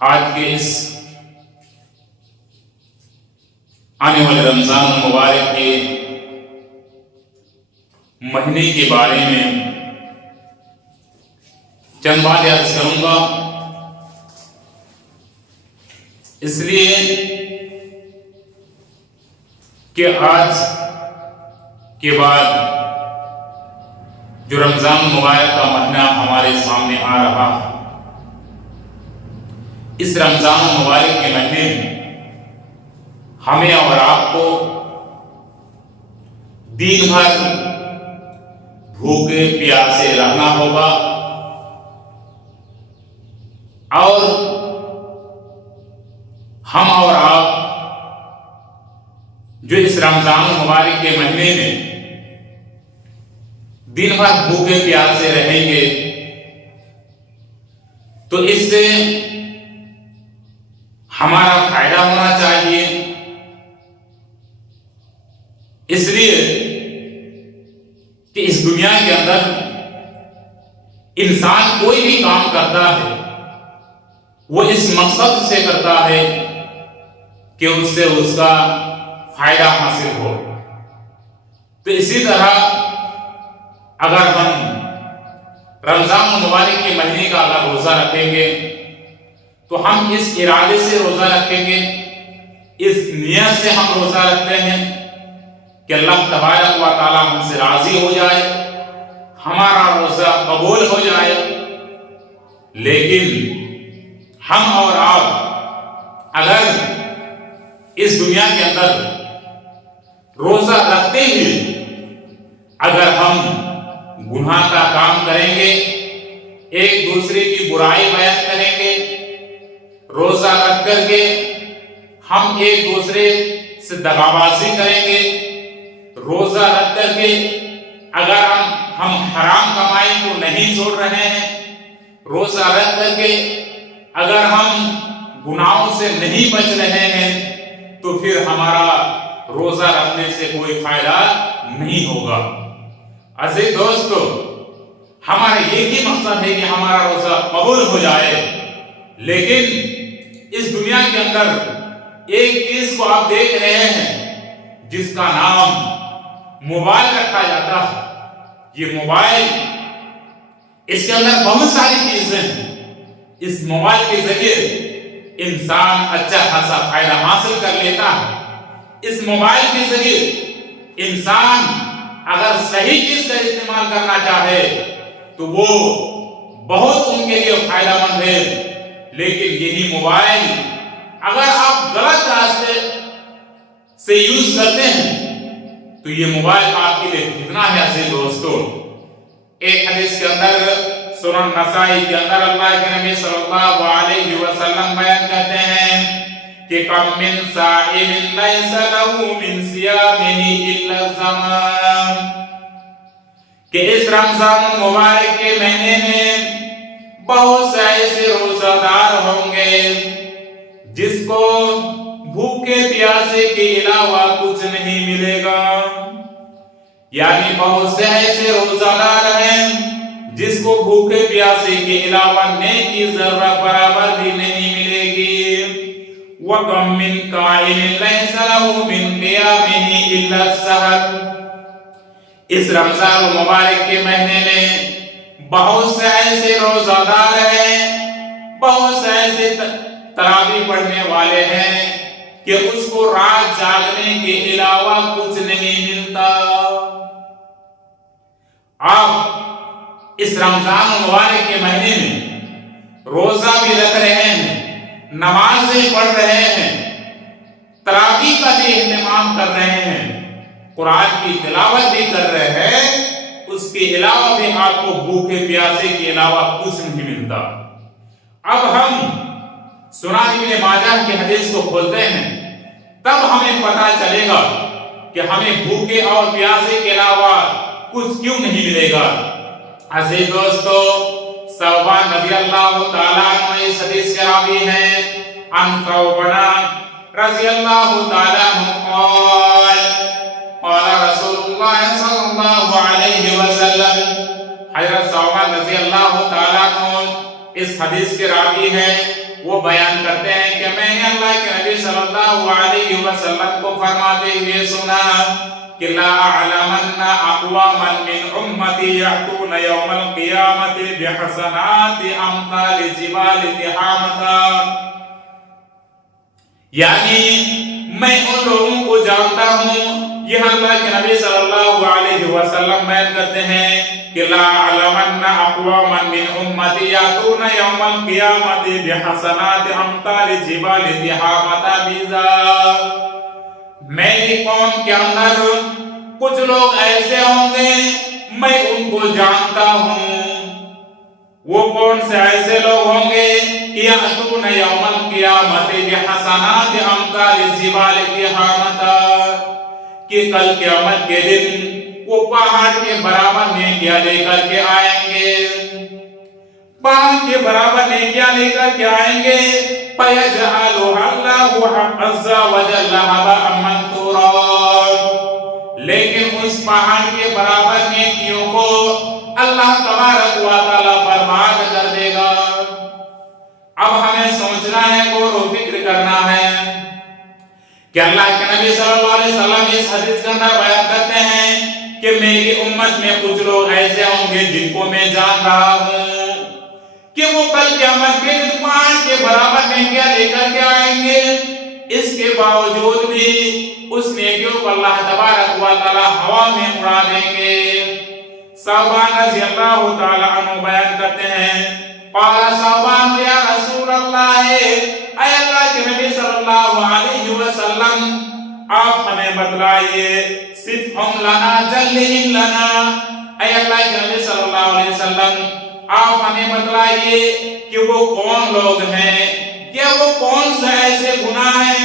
آج کے اس آنے والے رمضان المبارک کے مہینے کے بارے میں چند بات عرض کروں گا، اس لیے کہ آج کے بعد جو رمضان المبارک کا مہینہ ہمارے سامنے آ رہا ہے، اس رمضان المبارک کے مہینے میں ہمیں اور آپ کو دن بھر بھوکے پیاسے رہنا ہوگا، اور ہم اور آپ جو اس رمضان المبارک کے مہینے میں دن بھر بھوکے پیاسے رہیں گے تو اس سے ہمارا فائدہ ہونا چاہیے، اس لیے کہ اس دنیا کے اندر انسان کوئی بھی کام کرتا ہے وہ اس مقصد سے کرتا ہے کہ اس سے اس کا فائدہ حاصل ہو۔ تو اسی طرح اگر ہم رمضان المبارک کے مہینے کا اگر روزہ رکھیں گے تو ہم اس ارادے سے روزہ رکھیں گے، اس نیت سے ہم روزہ رکھتے ہیں کہ اللہ تبارک و تعالی ہم سے راضی ہو جائے، ہمارا روزہ قبول ہو جائے۔ لیکن ہم اور آپ اگر اس دنیا کے اندر روزہ رکھتے ہی اگر ہم گناہ کا کام کریں گے، ایک دوسرے کی برائی بیان کریں گے، روزہ رکھ کر کے ہم ایک دوسرے سے دغابازی کریں گے، روزہ رکھ کر کے اگر ہم حرام کمائی کو نہیں چھوڑ رہے ہیں، روزہ رکھ کر کے اگر ہم گناہوں سے نہیں بچ رہے ہیں تو پھر ہمارا روزہ رکھنے سے کوئی فائدہ نہیں ہوگا۔ عزیز دوستو، ہمارا ایک ہی مقصد ہے کہ ہمارا روزہ قبول ہو جائے، لیکن اس دنیا کے اندر ایک چیز کو آپ دیکھ رہے ہیں جس کا نام موبائل رکھا جاتا ہے۔ یہ موبائل، اس کے اندر بہت ساری چیزیں ہیں، اس موبائل کے ذریعے انسان اچھا خاصا فائدہ حاصل کر لیتا ہے۔ اس موبائل کے ذریعے انسان اگر صحیح چیز کا استعمال کرنا چاہے تو وہ بہت ان کے لیے فائدہ مند ہے، لیکن یہی موبائل اگر آپ غلط راستے سے یوز کرتے ہیں تو یہ موبائل آپ کے لیے فتنہ ہے۔ عزیز دوستو، ایک حدیث کے اندر سنن نسائی کے اندر اللہ کے نبی صلی اللہ علیہ وسلم بیان کرتے ہیں کہ کم من صائم لیس لہ من صیامہ الا الظمأ، کہ اس رمضان مبارک کے مہینے میں بہت سے ایسے روزہ دار ہوں گے جس کو بھوکے پیاسے کے علاوہ کچھ نہیں ملے گا، یعنی بہت سے ایسے روزہ دار ہیں جس کو بھوکے پیاسے کے علاوہ نیکی ذرہ برابر بھی نہیں ملے گی۔ وَكَمْ مِنْ قَائِمٍ لَيْسَ لَهُ مِنْ قِيَامِهِ إِلَّا السَّحَرُ، اس رمضان مبارک کے مہینے میں بہت سے ایسے روزہ دار ہیں، بہت سے ایسے تراویح پڑھنے والے ہیں کہ اس کو رات جاگنے کے علاوہ کچھ نہیں ملتا۔ آپ اس رمضان مبارک کے مہینے میں روزہ بھی رکھ رہے ہیں، نمازیں پڑھ رہے ہیں، تراویح کا بھی اہتمام کر رہے ہیں، قرآن کی تلاوت بھی کر رہے ہیں، اس کے علاوہ بھی آپ کو بھوکے پیاسے کے علاوہ کچھ نہیں ملتا۔ اب ہم سنن ابن ماجہ کی حدیث کو کھولتے ہیں، تب ہمیں پتہ چلے گا کہ ہمیں بھوکے اور پیاسے کے علاوہ کچھ کیوں نہیں ملے گا۔ عزیز دوستو، ثوبان رضی اللہ تعالیٰ عنہ اس حدیث کے راوی ہیں، عن ثوبان رضی اللہ تعالیٰ عنہ قال قال رسول اللہ صلی اللہ علیہ وسلم، حضرت ثوبان رضی اللہ تعالیٰ عنہ اس حدیث کے راوی ہیں، وہ بیان کرتے ہیں کہ میں نے اللہ کے نبی صلی اللہ علیہ وسلم کو فرماتے ہوئے سنا کہ لا اعلمن اقواما من امتی یأتون یوم القیامت بحسنات امثال جبال تہامہ، یعنی میں ان لوگوں کو جانتا ہوں، یہ اللہ کے نبی صلی اللہ علیہ وسلم بیان کرتے ہیں کہ لا اعلمن اقواما من امتی یأتون یوم القیامت بحسنات امثال جبال تہامہ بیضاء، میری قوم کے اندر کچھ لوگ ایسے ہوں گے میں ان کو جانتا ہوں، وہ کون سے ایسے لوگ ہوں گے کہ یأتون یوم القیامت بحسنات امثال جبال تہامہ، کہ کل قیامت کے دن وہ پہاڑ کے برابر نیکیاں لے کر کے آئیں گے، پہاڑ کے برابر نیکیاں لے کر کے آئیں گے، فَيَجْعَلُهَا اللَّهُ عَزَّ وَجَلَّ هَبَاءً مَنثُورًا، لیکن اس پہاڑ کے برابر نیکیوں کو اللہ تبارک و تعالی برباد کر دے گا۔ اب ہمیں سوچنا ہے، غور و فکر کرنا ہے کہ اللہ کے نبی صلی اللہ علیہ وسلم اس حدیث کے اندر بیان کرتے ہیں کہ میری امت میں کچھ لوگ ایسے ہوں گے جن کو میں جان رہا ہوں کہ وہ کل قیامت کے دن پہاڑ کے برابر نیکیاں لے کر کے آئیں گے، اس کے باوجود بھی اس نیکیوں کو اللہ تبارک و تعالی ہوا میں اڑا دیں گے۔ صحابہ رضی اللہ تعالی عنہ بیان کرتے ہیں، قال صحابہ یا رسول اللہ، اے اللہ کے نبی صلی اللہ علیہ وسلم آپ ہمیں بتلائیے، صفہم لنا جلہم لنا، اے اللہ کے نبی صلی اللہ علیہ وسلم آپ ہمیں بتلائیے کہ وہ کون لوگ ہیں، کہ وہ کون سے ایسے گناہ ہیں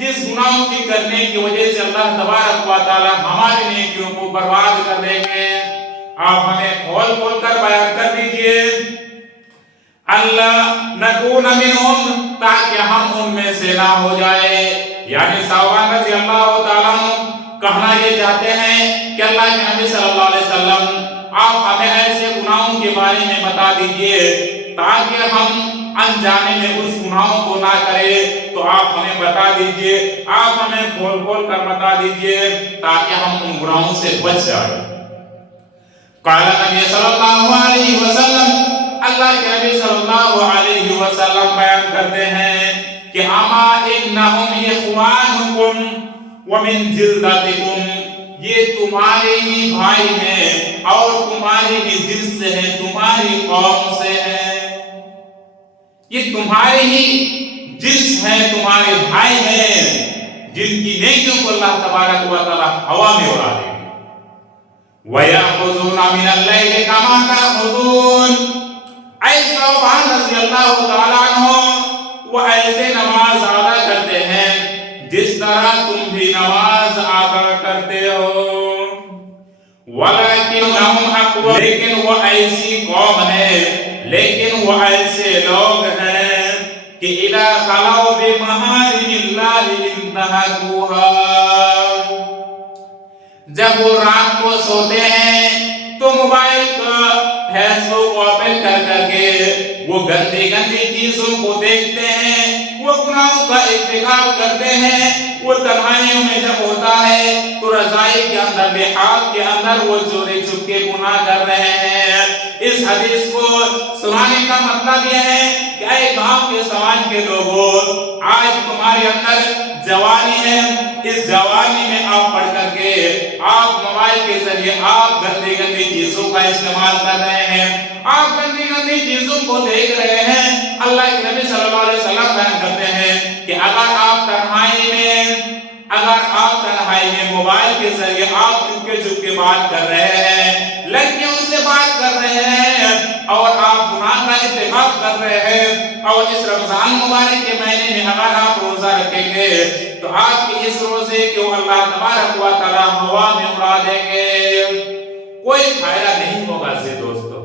جس گناہوں کی کرنے کی وجہ سے اللہ تبارک و تعالی ہماری نیکیوں کو برباد کر دیں گے، آپ ہمیں کھول کھول کر بیان کر دیجئے، اللہ نکون منہم، تاکہ ہم ان میں سے نہ ہو جائے۔ یعنی صحابہ رضی اللہ تعالیٰ عنہ کہنا یہ چاہتے ہیں کہ اللہ کے نبی صلی اللہ علیہ وسلم آپ ہمیں ایسے گناہوں کے بارے میں بتا دیجئے تاکہ ہم انجانے میں اس گناہوں کو نہ کریں، تو آپ ہمیں بتا دیجئے، آپ ہمیں کھول کھول کر بتا دیجئے تاکہ ہم ان گناہوں سے بچ جائیں۔ قال نبی صلی اللہ علیہ وسلم، اللہ کے نبی صلی اللہ علیہ وسلم بیان کرتے ہیں کہ اما انہم اخوانکم ومن جلدتکم، یہ تمہارے ہی بھائی ہیں اور تمہاری ہی جنس سے ہیں، تمہاری قوم سے ہیں، یہ تمہارے ہی جنس ہیں، تمہارے بھائی ہیں، جن کی نیکیوں کو اللہ تبارک و تعالی ہوا میں اڑا دے گا۔ وَيَأْخُذُونَ مِنَ اللَّيْلِ كَمَا تَأْخُذُونَ، اے صحابہ رضی اللہ تعالیٰ عنہ وہ ایسے نماز ادا کرتے ہیں جس طرح تم بھی نماز ادا کرتے ہو، وَلَكِنَّهُمْ أَقْوَامٌ، لیکن وہ ایسی قوم ہے، لیکن وہ ایسے لوگ ہیں کہ اِذَا خَلَوْا بِمَحَارِمِ اللَّهِ انتهكوها، جب وہ رات کو سوتے ہیں تو موبائل کا فیس بک اوپن کر کے وہ گندی چیزوں کو دیکھتے ہیں، وہ گناہوں کا ارتکاب کرتے ہیں، وہ تنہائیوں میں جب ہوتا ہے تو رضائی کے اندر، لحاظ کے اندر وہ چوری چھپ کے گناہ کر رہے ہیں۔ اس حدیث کو سنانے کا مطلب یہ ہے کہ اے گاؤں کے سماج کے لوگوں، آج تمہارے اندر جوانی ہے، اس جوانی میں آپ پڑھ کر کے آپ موبائل کے ذریعے آپ گندی چیزوں کا استعمال کر رہے ہیں، آپ گندی چیزوں کو دیکھ رہے ہیں۔ اللہ کے نبی صلی اللہ علیہ وسلم بیان کرتے ہیں کہ اگر آپ تنہائی میں موبائل کے ذریعے آپ چپ کے بات کر رہے ہیں، لڑکیوں سے بات کر رہے ہیں اور آپ گناہ کا ارتکاب کر رہے ہیں، اور اس رمضان مبارک کے مہینے میں اگر آپ روزہ رکھیں گے تو آپ کے اس روزے کو اللہ تبارک و تعالی ہوا میں اڑا دیں گے، کوئی فائدہ نہیں ہوگا سے دوستو۔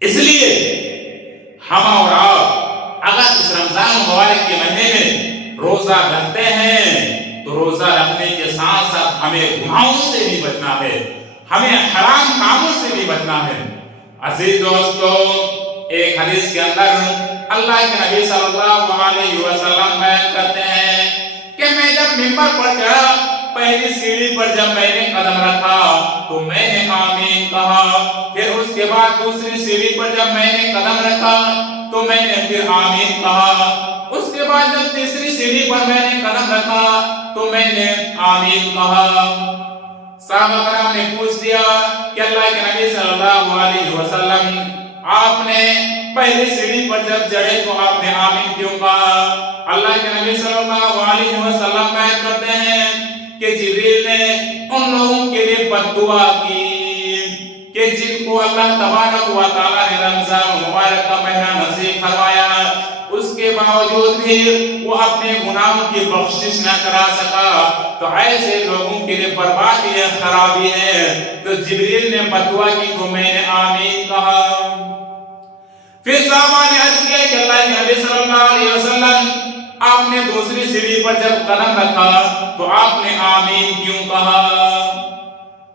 اس لیے ہم اور آپ اگر اس رمضان مبارک کے مہینے میں روزہ رکھتے ہیں تو روزہ رکھنے کے ساتھ ساتھ ہمیں گناہوں سے بھی بچنا ہے، ہمیں حرام کاموں سے بھی بچنا ہے۔ عزیز دوستو، ایک حدیث کے اندر اللہ کے نبی صلی اللہ علیہ وسلم بیان کرتے ہیں کہ میں جب منبر پر چڑھا، پہلی سیڑھی پر جب میں نے قدم رکھا تو میں نے آمین کہا، پھر اس کے بعد دوسری سیڑھی پر جب میں نے قدم رکھا تو میں نے پھر آمین کہا، اس کے بعد جب تیسری سیڑھی پر میں نے قدم رکھا تو میں نے آمین کہا۔ صحابہ کرام نے پوچھ دیا کہ اللہ کے نبی صلی اللہ علیہ وسلم، آپ نے پہلی سیڑھی پر جب چڑھے تو آپ نے آمین کیوں کہا؟ اللہ کے نبی صلی اللہ علیہ وسلم بیان کرتے ہیں کہ جبریل نے ان لوگوں کے لیے بد دعا کی کہ جن کو اللہ تبارک و تعالی نے رمضان مبارک کا مہینہ نصیب فرمایا، اس کے باوجود بھی وہ اپنے گناہوں کی بخشش نہ کرا سکا، تو ایسے لوگوں کے لیے بربادی ہے، خرابی ہے۔ تو جبریل نے بد دعا کی تو میں نے آمین کہا۔ پھر صحابہ نے عرض کیا کہ اللہ کے نبی صلی اللہ علیہ وسلم، آپ نے دوسری سیڑھی پر جب قدم رکھا تو آپ نے آمین کیوں کہا؟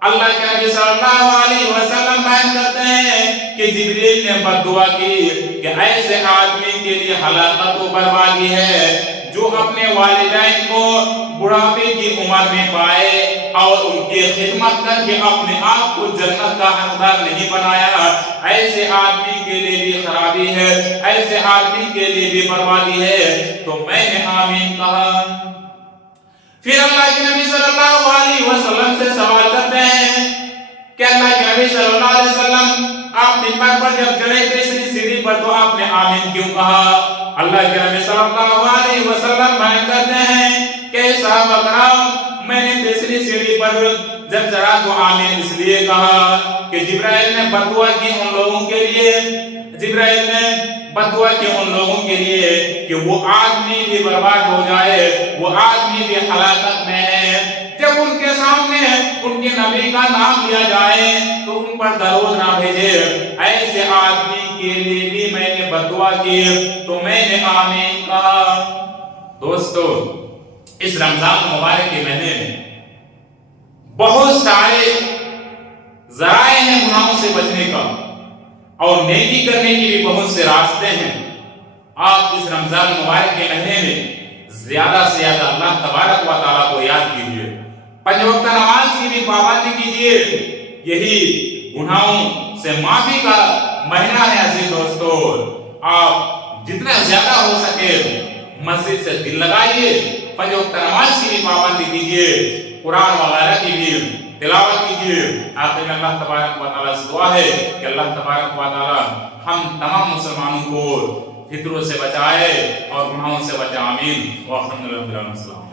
اللہ کے نبی صلی اللہ علیہ وسلم بیان کرتے ہیں کہ جبریل نے بد دعا کی کہ ایسے آدمی کے لیے ہلاکت و بربادی ہے جو اپنے والدین کو بڑھاپے کی عمر میں پائے اور ان کی خدمت کر کے اپنے آپ کو جنت کا حقدار نہیں بنایا۔ ایسے آدمی کے لیے بھی خرابی ہے، ایسے آدمی کے لیے بھی بربادی ہے۔ تو میں نے آمین کہا۔ پھر اللہ کے نبی صلی اللہ علیہ وسلم سے سوال کرتے ہیں کہ اللہ کے نبی صلی اللہ علیہ وسلم، آپ منبر پر جب چڑھے تیسری سیڑھی پر تو آپ نے آمین کیوں کہا؟ اللہ کے نبی صلی اللہ علیہ وسلم بیان کرتے ہیں کہ صحابہ کرام، میں نے تیسری سیڑھی پر جب چڑھا تو آمین اس لیے کہا کہ جبرائیل نے بد دعا کی ان لوگوں کے لیے، جبرائیل نے بد دعا کی ان لوگوں کے لیے کہ وہ آدمی بھی برباد ہو جائے، وہ آدمی بھی ہلاکت میں ہے۔ جب ان کے سامنے ان کے نبی کا نام لیا جائے تو ان پر درود نہ بھیجے، ایسے آدمی کے لیے بھی میں نے بد دعا کی تو میں نے آمین کہا۔ دوستو، اس رمضان مبارک کے مہینے میں بہت سارے ذرائع ہیں گناہوں سے بچنے کا، اور نیکی کرنے کے بھی بہت سے راستے ہیں۔ آپ اس رمضان مبارک کے مہینے میں زیادہ سے زیادہ اللہ تبارک و تعالیٰ کو یاد کیجیے، 5 وقت نماز کی بھی پابندی کیجیے۔ یہی گناہوں سے معافی کا مہینہ ہے عزیز دوستو۔ آپ جتنا زیادہ ہو سکے مسجد سے دل لگائیے، 5 وقت نماز کی بھی پابندی کیجیے، قرآن وغیرہ کی بھی تلاوت کیجیے۔ آخر میں اللہ تبارک و تعالیٰ سے دعا ہے کہ اللہ تبارک و تعالیٰ ہم تمام مسلمانوں کو فطروں سے بچائے اور گناہوں سے بچائے، آمین۔